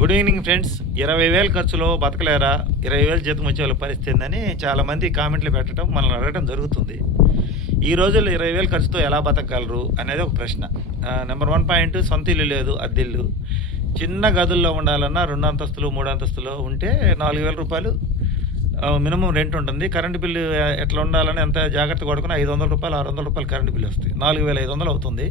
Good evening friends. 20,000 ఖర్చులో బతకలేరా, 20,000 జీతం వచ్చే వాళ్ళ పరిస్థితి ఏందని చాలామంది కామెంట్లు పెట్టడం, మనల్ని అడగడం జరుగుతుంది. ఈ రోజుల్లో 20,000 ఖర్చుతో ఎలా బతకగలరు అనేది ఒక ప్రశ్న. నెంబర్ 1 పాయింట్, సొంత ఇల్లు లేదు, అద్దెల్లు. చిన్న గదుల్లో ఉండాలన్నా 2 అంతస్తులు 3 అంతస్తులో ఉంటే 4,000 రూపాయలు మినిమం రెంట్ ఉంటుంది. కరెంటు బిల్లు ఎట్లా ఉండాలని ఎంత జాగ్రత్తగా పడుకున్నా 500 రూపాయలు 600 రూపాయలు కరెంటు బిల్లు వస్తాయి. 4,500 అవుతుంది.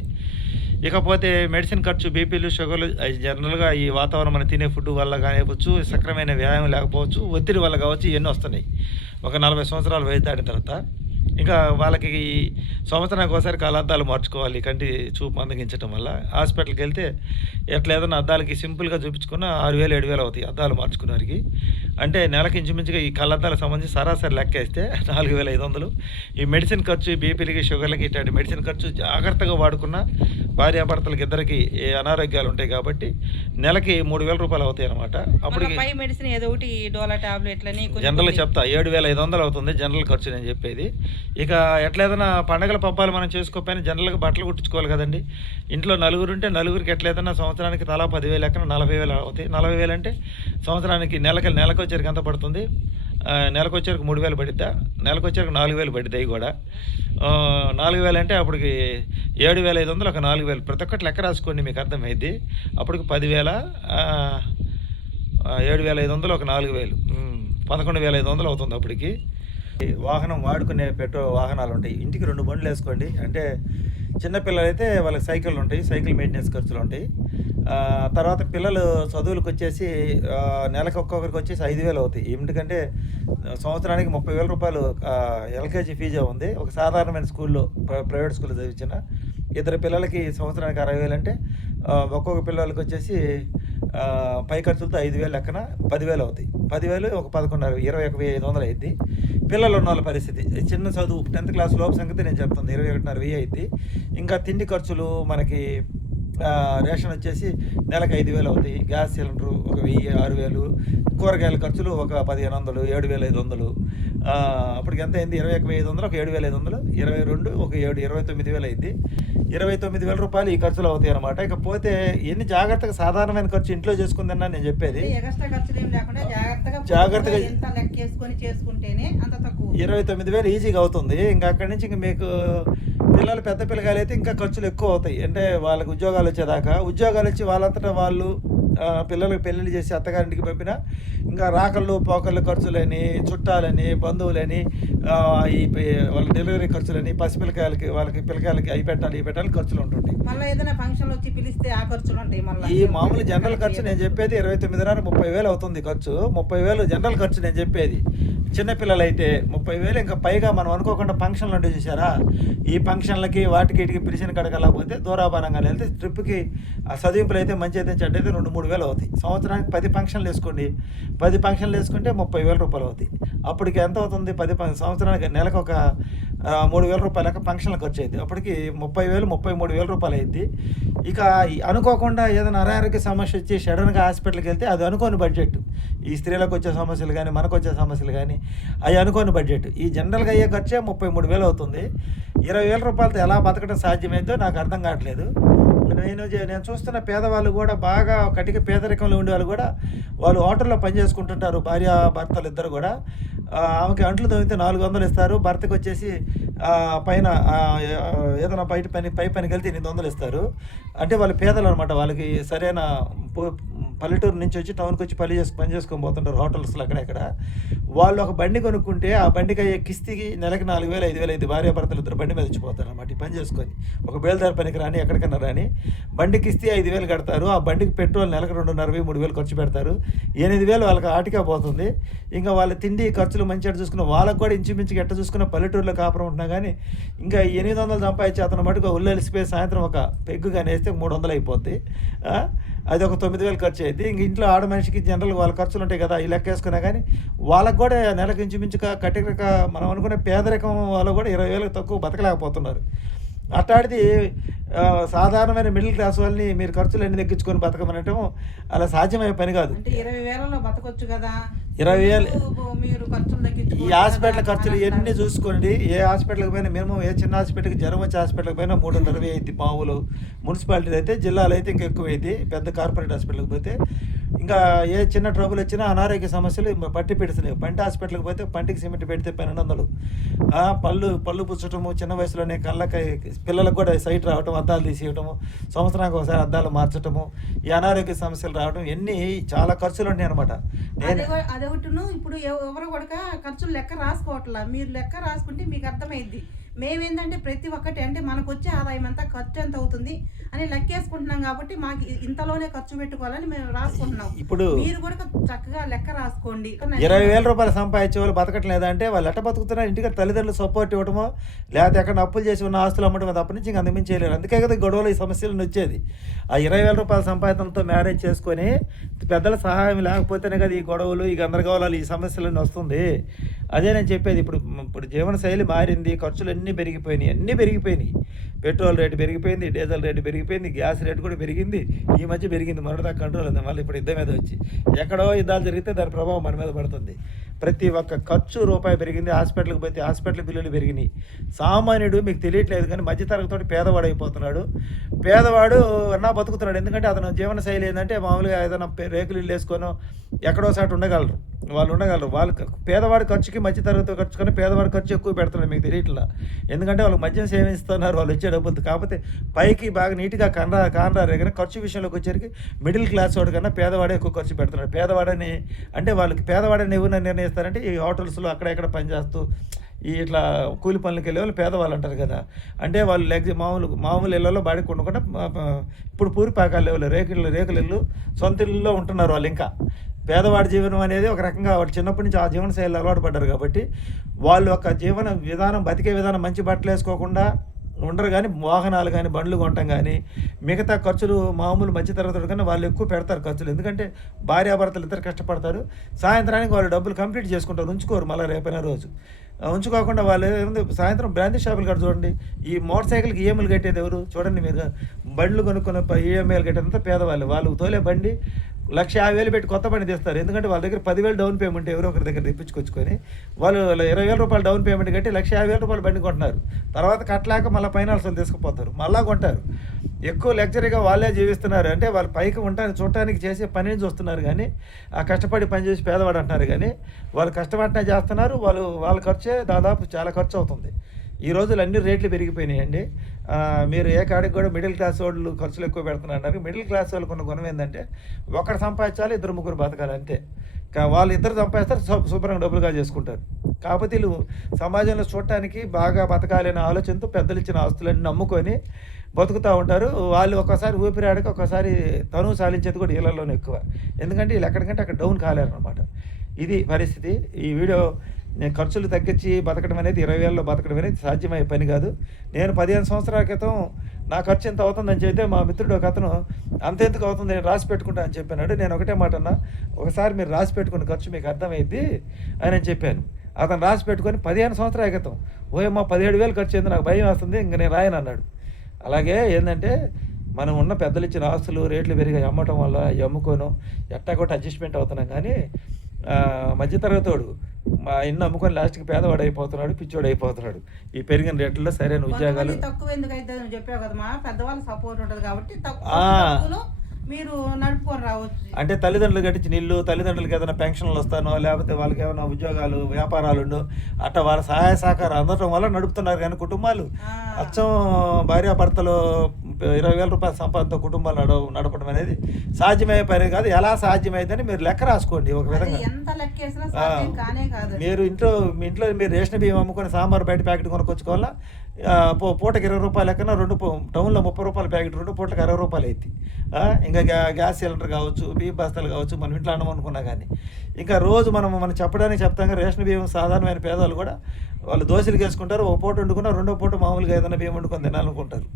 ఇకపోతే మెడిసిన్ ఖర్చు, బీపీలు, షుగర్లు, జనరల్గా ఈ వాతావరణం మనం తినే ఫుడ్ వల్ల కానివ్వచ్చు, సక్రమైన వ్యాయామం లేకపోవచ్చు, ఒత్తిడి వల్ల కావచ్చు, ఇవన్నీ వస్తున్నాయి ఒక 40 సంవత్సరాలు వయసు దాటిన తర్వాత. ఇంకా వాళ్ళకి సంవత్సరానికి ఒకసారి కళ్ళద్దాలు మార్చుకోవాలి, కంటి చూపు మందగించడం వల్ల. హాస్పిటల్కి వెళ్తే ఎట్లా ఏదైనా అద్దాలకి సింపుల్గా చూపించుకున్న 6,000 7,000 అవుతాయి అద్దాలు మార్చుకునేవారికి. అంటే నెలకి ఇంచుమించుగా ఈ కళ్ళద్దాలకు సంబంధించి సరాసరి లెక్క వేస్తే 4,500. ఈ మెడిసిన్ ఖర్చు, బీపీలకి, షుగర్లకి ఇట్లాంటి మెడిసిన్ ఖర్చు జాగ్రత్తగా వాడుకున్న భార్యాభర్తలకి ఇద్దరికి అనారోగ్యాలు ఉంటాయి కాబట్టి నెలకి 3,000 రూపాయలు అవుతాయి అనమాట. అప్పటికి మెడిసిన్ ఏదో ఒకటి డోలా టాబ్లెట్లని జనరల్ చెప్తా 7,500 అవుతుంది జనరల్ ఖర్చు నేను చెప్పేది. ఇక ఎట్లా ఏదైనా పండగల పబ్బాలు మనం చేసుకోకపోయినా జనరల్గా బట్టలు కుట్టించుకోవాలి కదండి. ఇంట్లో నలుగురు ఉంటే నలుగురికి ఎట్లా ఏదైనా సంవత్సరానికి తలా 10,000 ఎక్కడ 40,000 అవుతాయి. 40,000 అంటే సంవత్సరానికి నెలకు వచ్చేరికి ఎంత పడుతుంది? నెలకు వచ్చేరికి 3,000 పడిద్దా, నెలకు వచ్చేరికి 4,000 పడిద్ది. అవి కూడా 4,000 అంటే అప్పటికి 7,500 ఒక 4,000 ప్రతి ఒక్కటి లెక్క రాసుకోండి, మీకు అర్థమైద్ది. అప్పటికి 10,000 7,500 ఒక 4,000 11,500 అవుతుంది అప్పటికి. వాహనం వాడుకునే పెట్రోల్ వాహనాలు ఉంటాయి. ఇంటికి 2 బండ్లు వేసుకోండి. అంటే చిన్నపిల్లలు అయితే వాళ్ళకి సైకిళ్ళు ఉంటాయి, సైకిల్ మెయింటెనెన్స్ ఖర్చులు ఉంటాయి. తర్వాత పిల్లలు చదువులకు వచ్చేసి నెలకు ఒక్కొక్కరికి వచ్చేసి 5,000 అవుతాయి. ఎందుకంటే సంవత్సరానికి 30,000 రూపాయలు ఎల్కేజీ ఫీజే ఉంది. ఒక సాధారణమైన స్కూల్లో, ప్రైవేట్ స్కూల్లో చదివించిన ఇద్దరు పిల్లలకి సంవత్సరానికి 60,000 అంటే ఒక్కొక్క పిల్లలకి వచ్చేసి పై ఖర్చులతో 5,000 లెక్కన 10,000 అవుతాయి. 10,000 ఒక 11,500 21,500 అయింది. పిల్లలు ఉన్న వాళ్ళ పరిస్థితి చిన్న చదువు 10th క్లాస్ లోపు సంగతి నేను చెప్తుంది 21,500 అయింది. ఇంకా తిండి ఖర్చులు మనకి రేషన్ వచ్చేసి నెలకు 5,000 అవుతాయి. గ్యాస్ సిలిండరు ఒక 1,000 6,000. కూరగాయల ఖర్చులు ఒక 1,500 7,500. అప్పటికి ఎంత అయింది? 21,500 ఒక 7,500 22 ఒక 29,000 అయింది. 29,000 రూపాయలు ఈ ఖర్చులు అవుతాయి అనమాట. ఇకపోతే ఎన్ని జాగ్రత్తగా సాధారణమైన ఖర్చు ఇంట్లో చేసుకుందన్నా నేను చెప్పేది. జాగ్రత్తగా 29,000 ఈజీగా అవుతుంది. ఇంకా అక్కడి నుంచి ఇంక మీకు పిల్లలు పెద్ద పిల్లగాలు అయితే ఇంకా ఖర్చులు ఎక్కువ అవుతాయి. అంటే వాళ్ళకి ఉద్యోగాలు వచ్చేదాకా, ఉద్యోగాలు వచ్చి వాళ్ళంతటా వాళ్ళు పిల్లలకు పెళ్ళిళ్ళు చేసి అత్తగారింటికి పంపిన ఇంకా రాకళ్ళు పోకళ్ళు ఖర్చులని, చుట్టాలని, బంధువులని, ఈ వాళ్ళ డెలివరీ ఖర్చులని, పసిపిల్లకాయలకి వాళ్ళకి పిల్లకాయలకి అవి పెట్టాలి ఖర్చులు ఉంటుంటాయి. మళ్ళీ ఏదైనా ఫంక్షన్ వచ్చి పిలిస్తే ఆ ఖర్చులు ఉంటాయి. ఈ మామూలు జనరల్ ఖర్చు నేను చెప్పేది 29,000 30,000 అవుతుంది ఖర్చు. 30,000 జనరల్ ఖర్చు నేను చెప్పేది. చిన్నపిల్లలు అయితే 30,000. ఇంకా పైగా మనం అనుకోకుండా ఫంక్షన్లు అంటే చూసారా, ఈ ఫంక్షన్లకి వాటికి ఇటుకి పిలిచిన కడకలేకపోతే దూరాభారంగా వెళ్తే ట్రిప్కి ఆ చదివింపులు అయితే మంచి అయితే చెడ్డ అయితే 2-3,000 అవుతాయి. సంవత్సరానికి 10 ఫంక్షన్లు వేసుకోండి. 10 ఫంక్షన్లు వేసుకుంటే 30,000 రూపాయలు అవుతాయి. అప్పటికి ఎంత అవుతుంది? 10 సంవత్సరానికి నెలకు ఒక 3,000 రూపాయల లెక్క ఫంక్షన్లు ఖర్చు అయింది. అప్పటికి 30,000 33,000 రూపాయలు అయింది. ఇక అనుకోకుండా ఏదైనా అనారోగ్య సమస్య వచ్చి సడన్గా హాస్పిటల్కి వెళ్తే అది అనుకోని బడ్జెట్. ఈ స్త్రీలకు వచ్చే సమస్యలు కానీ మనకు వచ్చే సమస్యలు కానీ అవి అనుకోని బడ్జెట్. ఈ జనరల్గా అయ్యే ఖర్చే 33,000 అవుతుంది. 20,000 రూపాయలతో ఎలా బతకడం సాధ్యమైందో నాకు అర్థం కావట్లేదు. నేను చూస్తున్న పేదవాళ్ళు కూడా, బాగా కటిక పేదరికంలో ఉండే వాళ్ళు కూడా, వాళ్ళు హోటల్లో పని చేసుకుంటుంటారు. భార్య భర్తలు ఇద్దరు కూడా. ఆమెకి అంట్లు తవ్వితే 400 ఇస్తారు, భర్తకు వచ్చేసి పైన ఏదైనా పై పనికి వెళ్తే 800 ఇస్తారు. అంటే వాళ్ళు పేదలు అనమాట. వాళ్ళకి సరైన పల్లెటూరు నుంచి వచ్చి టౌన్కి వచ్చి పని చేసుకొని పోతుంటారు హోటల్స్లో అక్కడెక్కడ. వాళ్ళు ఒక బండి కొనుక్కుంటే ఆ బండికి అయ్యే కిస్తీకి నెలకి 4,000 5,000 అయింది. భార్య భర్తలు ఇద్దరు బండి మీద వచ్చిపోతారు అనమాట. ఈ పని చేసుకొని ఒక బేల్దారి పనికి రాని ఎక్కడికన్నా రాని బండి కిస్తీ 5,000 కడతారు. ఆ బండికి పెట్రోల్ నెలకు 2,500-3,000 ఖర్చు పెడతారు. 8,000 వాళ్ళకి ఆటిగా పోతుంది. ఇంకా వాళ్ళ తిండి ఖర్చులు మంచిగా చూసుకున్న వాళ్ళకి కూడా ఇంచుమించుగా ఎట్ట చూసుకున్న పల్లెటూరులో కాపురం ఉంటున్నా కానీ ఇంకా 800 సంపాదించి అతను మటుకు ఉల్లు వెలిసిపోయి సాయంత్రం ఒక పెగ్గు కానీ వేస్తే 300 అయిపోద్ది. అది ఒక 9,000 ఖర్చు అయింది. ఇంక ఇంట్లో ఆడ మనిషికి జనరల్ వాళ్ళ ఖర్చులు ఉంటాయి కదా, ఈ లెక్క వేసుకున్నా కానీ వాళ్ళకు కూడా నెలకు ఇంచుమించుగా కటిక మనం అనుకునే పేదరికం వాళ్ళు కూడా 20,000 తక్కువ బతకలేకపోతున్నారు. అట్లాంటిది సాధారణమైన మిడిల్ క్లాస్ వాళ్ళని మీరు ఖర్చులు అన్ని తగ్గించుకొని బతకమనటం అలా సాధ్యమయ్యే పని కాదు. 20,000లో బతకొచ్చు కదా. 20,000 మీరు ఖర్చులు తగ్గించుకో. ఈ హాస్పిటల్ ఖర్చులు ఎన్ని చూసుకోండి. ఏ హాస్పిటల్కి పోయినా మినిమం, ఏ చిన్న హాస్పిటల్కి జ్వరం వచ్చే హాస్పిటల్కి పోయినా 320 అయింది మామూలు. మున్సిపాలిటీ అయితే, జిల్లాలో అయితే ఇంకా ఎక్కువ అయింది. పెద్ద కార్పొరేట్ హాస్పిటల్కి పోతే ఇంకా ఏ చిన్న ట్రబుల్ వచ్చినా అనారోగ్య సమస్యలు పట్టి పెడుతున్నాయి. పంటి హాస్పిటల్కి పోతే పంటికి సిమెంట్ పెడితే 1200. పళ్ళు పుచ్చటము, చిన్న వయసులోనే కళ్ళకి పిల్లలకు కూడా సైట్ రావటం, అద్దాలు తీసేయటము, సంవత్సరానికి ఒకసారి అద్దాలు మార్చటము, ఈ అనారోగ్య సమస్యలు రావడం, ఇవన్నీ చాలా ఖర్చులు ఉన్నాయి అనమాట. అదొకటిను. ఇప్పుడు ఎవరు కూడా ఖర్చులు లెక్క రాసుకోవట్లా. మీరు లెక్క రాసుకుంటే మీకు అర్థమైద్ది. మేమేందంటే ప్రతి ఒక్కటి అంటే మనకు వచ్చే ఆదాయం అంతా ఖర్చు ఎంత అవుతుంది అని లెక్కేసుకుంటున్నాం కాబట్టి మాకు ఇంతలోనే ఖర్చు పెట్టుకోవాలని మేము రాసుకుంటున్నాం. ఇప్పుడు మీరు కూడా చక్కగా లెక్క రాసుకోండి. 20,000 రూపాయలు సంపాదించే వాళ్ళు బతకటం లేదంటే వాళ్ళు ఎట్ట బతుకుతున్నారు? ఇంటికి తల్లిదండ్రులు సపోర్ట్ ఇవ్వడమో, లేకపోతే ఎక్కడ అప్పులు చేసి ఉన్న ఆస్తులు అమ్మటం తప్ప నుంచి ఇంక అంతమించి చేయలేరు. అందుకే కదా ఈ గొడవలు, ఈ సమస్యలను వచ్చేది. ఆ 20,000 రూపాయల సంపాదనతో మ్యారేజ్ చేసుకొని పెద్దల సహాయం లేకపోతేనే కదా ఈ గొడవలు, ఈ గందరగోళాలు, ఈ సమస్యలన్నీ వస్తుంది. అదే నేను చెప్పేది. ఇప్పుడు జీవనశైలి మారింది, ఖర్చులు అన్నీ పెరిగిపోయినాయి. పెట్రోల్ రేటు పెరిగిపోయింది, డీజిల్ రేటు పెరిగిపోయింది, గ్యాస్ రేటు కూడా పెరిగింది. ఈ మధ్య పెరిగింది, మొన్నటిదాకా కంట్రోల్ ఉంది, మళ్ళీ ఇప్పుడు యుద్ధం మీద వచ్చి ఎక్కడో యుద్ధాలు జరిగితే దాని ప్రభావం మన మీద పడుతుంది. ప్రతి ఒక్క ఖర్చు రూపాయి పెరిగింది. హాస్పిటల్కి పోతే హాస్పిటల్ బిల్లులు పెరిగినాయి. సామాన్యుడు మీకు తెలియట్లేదు కానీ మధ్యతరగతితోటి పేదవాడు అయిపోతున్నాడు. పేదవాడు అన్నా బతుకుతున్నాడు. ఎందుకంటే అతను జీవన శైలి ఏంటంటే మామూలుగా ఏదైనా రేకులు ఇల్లు వేసుకొని ఎక్కడో సాటి ఉండగలరు. వాళ్ళు పేదవాడి ఖర్చుకి మధ్యతరగతి ఖర్చు కానీ పేదవాడి ఖర్చు ఎక్కువ పెడుతున్నారు, మీకు తెలియట్లా. ఎందుకంటే వాళ్ళు మద్యం సేవిస్తున్నారు, వాళ్ళు వచ్చే డబ్బులు. కాకపోతే పైకి బాగా నీట్గా కానరారే కానీ ఖర్చు విషయంలోకి వచ్చేసరికి మిడిల్ క్లాస్ వాడు కన్నా పేదవాడే ఎక్కువ ఖర్చు పెడుతున్నాడు. పేదవాడని అంటే వాళ్ళకి పేదవాడని ఎవరు నిర్ణయిస్తారంటే ఈ హోటల్స్లో అక్కడెక్కడ పనిచేస్తూ ఇట్లా కూలి పనులకి వెళ్ళే వాళ్ళు పేదవాళ్ళు అంటారు కదా. అంటే వాళ్ళు మామూలు ఇళ్లలో బాడీ కొనుక్కుంటే ఇప్పుడు పూరిపాకాలు లేవు, రేకుల ఇల్లు, సొంత ఇళ్ళలో ఉంటున్నారు వాళ్ళు. ఇంకా పేదవాడి జీవనం అనేది ఒక రకంగా వాళ్ళు చిన్నప్పటి నుంచి ఆ జీవన శైలి అలవాటు పడ్డారు కాబట్టి వాళ్ళు ఒక జీవన విధానం, బతికే విధానం, మంచి బట్టలు వేసుకోకుండా ఉండరు. కానీ వాహనాలు కానీ బండ్లు కొనటం కానీ మిగతా ఖర్చులు మామూలు మధ్య తరగతి కానీ వాళ్ళు ఎక్కువ పెడతారు ఖర్చులు. ఎందుకంటే భార్యాభర్తలు ఇద్దరు కష్టపడతారు, సాయంత్రానికి వాళ్ళు డబ్బులు కంప్లీట్ చేసుకుంటారు, ఉంచుకోరు మళ్ళీ రేపైన రోజు. ఉంచుకోకుండా వాళ్ళు సాయంత్రం బ్రాందీ షాపులు కాదు చూడండి. ఈ మోటార్ సైకిల్కి ఈఎంఐలు కట్టేది ఎవరు చూడండి మీరు. బండ్లు కొనుక్కున్న ఈఎంఐలు కట్టేదంతా పేదవాళ్ళు. వాళ్ళు తోలే బండి 1,50,000 పెట్టి కొత్త బండి తీస్తారు. ఎందుకంటే వాళ్ళ దగ్గర 10,000 డౌన్ పేమెంట్ ఎవరో ఒకరి దగ్గర తెప్పించుకొచ్చుకొని వాళ్ళు 20,000 రూపాయలు డౌన్ పేమెంట్ కట్టి 1,50,000 రూపాయలు బండి కొంటున్నారు. తర్వాత కట్టలేక మళ్ళీ ఫైనాన్స్లు తీసుకుపోతారు, మళ్ళా కొంటారు. ఎక్కువ లగ్జరీగా వాళ్ళే జీవిస్తున్నారు. అంటే వాళ్ళు పైకి చూడటానికి చేసే పనిని చూస్తున్నారు కానీ ఆ కష్టపడి పనిచేసి పేదవాడు అంటున్నారు. కానీ వాళ్ళు కష్టపడినా చేస్తున్నారు. వాళ్ళ ఖర్చే దాదాపు చాలా ఖర్చు అవుతుంది. ఈ రోజులు అన్ని రేట్లు పెరిగిపోయినాయండి. మీరు ఏ కాడికి కూడా మిడిల్ క్లాస్ వాళ్ళు ఖర్చులు ఎక్కువ పెడుతున్నారు. మిడిల్ క్లాస్ వాళ్ళకు ఉన్న గుణం ఏంటంటే ఒకరు సంపాదించాలి, 2-3 బతకాలి అంతే. వాళ్ళు ఇద్దరు సంపాదిస్తారు, శుభ్రంగా డబ్బులుగా చేసుకుంటారు. కాకపోతే వీళ్ళు సమాజంలో చూడటానికి బాగా బతకాలి అనే ఆలోచనతో పెద్దలు ఇచ్చిన ఆస్తులన్నీ నమ్ముకొని బతుకుతూ ఉంటారు. వాళ్ళు ఒక్కసారి ఊపిరాడక ఒక్కసారి తనువు సాధించేది కూడా వీళ్ళలోనే ఎక్కువ. ఎందుకంటే వీళ్ళు ఎక్కడికంటే అక్కడ డౌన్ కాలేరు అనమాట. ఇది పరిస్థితి. ఈ వీడియో నేను ఖర్చులు తగ్గించి బతకడం అనేది 20,000లో బతకడం అనేది సాధ్యమయ్యే పని కాదు. నేను 15 సంవత్సరాల క్రితం నా ఖర్చు ఎంత అవుతుందని చెప్తే మా మిత్రుడు ఒక అతను అంతెందుకు అవుతుంది నేను రాసి పెట్టుకుంటా అని చెప్పాను. నేను ఒకటే మాట అన్నా, ఒకసారి మీరు రాసి పెట్టుకున్న ఖర్చు మీకు అర్థమైద్ది అని నేను చెప్పాను. అతను రాసి పెట్టుకొని 15 సంవత్సరాల క్రితం ఓయమ్మా 17,000 ఖర్చు అయింది, నాకు భయం వేస్తుంది, ఇంక నేను రాయను అన్నాడు. అలాగే ఏంటంటే మనం ఉన్న పెద్దలు ఇచ్చిన ఆస్తులు రేట్లు పెరిగి అమ్మటం వల్ల అమ్ముకోను ఎట్టా కూడా అడ్జస్ట్మెంట్ అవుతున్నాం. కానీ మధ్యతరగతోడు మా ఇన్ని అమ్ముకొని లాస్ట్కి పేదవాడు అయిపోతున్నాడు, పిచ్చోడు అయిపోతున్నాడు. ఈ పెరిగిన రేట్లలో సరైన ఉద్యోగాలు తక్కువ ఎందుకైతే చెప్పావు కదా, మా పెద్దవాళ్ళ సపోర్ట్ ఉంటుంది కాబట్టి తక్కువ మీరు నడుపుకొని రావచ్చు. అంటే తల్లిదండ్రులు కట్టించిన ఇల్లు, తల్లిదండ్రులకి ఏదైనా పెన్షన్లు వస్తానో లేకపోతే వాళ్ళకి ఏమైనా ఉద్యోగాలు, వ్యాపారాలు ఉండో అట్లా వాళ్ళ సహాయ సహకారం అందటం వల్ల నడుపుతున్నారు. కానీ కుటుంబాలు అచ్చం భార్యాభర్తలు 20,000 రూపాయల సంపాదనతో కుటుంబాలు నడపడం అనేది సాధ్యమయ్యే పని కాదు. ఎలా సాధ్యమైందని మీరు లెక్క రాసుకోండి. ఒక విధంగా ఎంత లెక్క వేసినా సాధ్యం కానే కాదు. మీరు మీ ఇంట్లో మీరు రేషన్ బియ్యం అమ్ముకొని సాంబార్ బయట ప్యాకెట్ కొనుక్కొచ్చుకోవాలా, పూటకి 20 రూపాయలు ఎక్కడన్నా టౌన్లో 30 రూపాయల ప్యాకెట్ 2 పూటకి 60 రూపాయలు అవుతుంది. ఇంకా గ్యాస్ సిలిండర్ కావచ్చు, బియ్యం బస్తాలు కావచ్చు, మనం ఇంట్లో అన్నం అనుకున్నా కానీ ఇంకా రోజు మనం చెప్పడానికి చెప్తాం. రేషన్ బియ్యం సాధారణమైన పేదవాళ్ళు కూడా వాళ్ళు దోశలు వేసుకుంటారు, ఒక పూట వండుకున్నా 2వ పూట మామూలుగా ఏదైనా బియ్యం వండుకొని తినాలనుకుంటారు.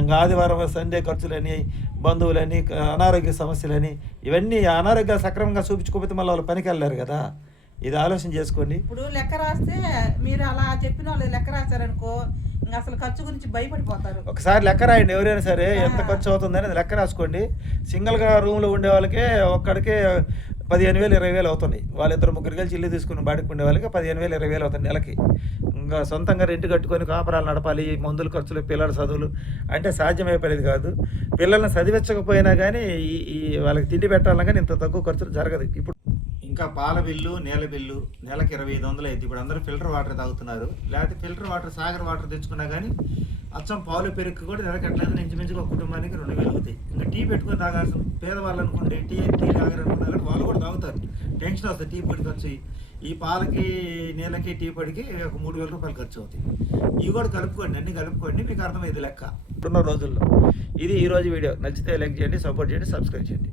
ఇంకా ఆదివారం సండే ఖర్చులని, బంధువులని, అనారోగ్య సమస్యలని, ఇవన్నీ అనారోగ్యాలు సక్రమంగా చూపించుకోకపోతే మళ్ళీ వాళ్ళు పనికి వెళ్ళారు కదా. ఇది ఆలోచన చేసుకోండి. ఇప్పుడు లెక్క రాస్తే మీరు అలా చెప్పిన వాళ్ళు లెక్క రాశారనుకో ఇంకా అసలు ఖర్చు గురించి భయపడిపోతారు. ఒకసారి లెక్క రాయండి, ఎవరైనా సరే ఎంత ఖర్చు అవుతుంది అనేది లెక్క రాసుకోండి. సింగిల్గా రూమ్లో ఉండే వాళ్ళకే ఒక్కడికే 15,000 20,000 అవుతున్నాయి. వాళ్ళిద్దరు ముగ్గురు కలిసి ఇల్లు తీసుకుని బాడికి ఉండే వాళ్ళకి 15,000 20,000 అవుతుంది నెలకి. ఇంకా సొంతంగా రెంట్ కట్టుకొని కాపురాలు నడపాలి, మందుల ఖర్చులు, పిల్లల చదువులు అంటే సాధ్యమైపోయేది కాదు. పిల్లల్ని చదివించకపోయినా కానీ ఈ వాళ్ళకి తిండి పెట్టాలన్నా కానీ ఇంత తక్కువ ఖర్చులు జరగదు. ఇప్పుడు ఇంకా పాల బిల్లు, నీళ్ళ బిల్లు నెలకి 25,000 అయింది. ఇప్పుడు అందరూ ఫిల్టర్ వాటర్ తాగుతున్నారు. లేకపోతే ఫిల్టర్ వాటర్, సాగర్ వాటర్ తెచ్చుకున్నా కానీ అచ్చం పాలు పెరుగు కూడా నెలకి ఎట్లయితే ఇంచుమించుగా ఒక కుటుంబానికి 2,000 అవుతాయి. ఇంకా టీ పెట్టుకొని తాగాల్సిన పేదవాళ్ళు అనుకోండి, టీ తాగారనుకున్నా కానీ వాళ్ళు కూడా తాగుతారు. టెన్షన్ వస్తుంది టీ పొడి ఖర్చు. ఈ పాలకి, నీళ్ళకి, టీ పొడికి ఒక 3,000 రూపాయలు ఖర్చు అవుతాయి. ఇవి కూడా కలుపుకోండి, అన్ని కలుపుకోండి, మీకు అర్థమైంది లెక్క ఇప్పుడున్న రోజుల్లో. ఇది ఈరోజు వీడియో. నచ్చితే లైక్ చేయండి, సపోర్ట్ చేయండి, సబ్స్క్రైబ్ చేయండి.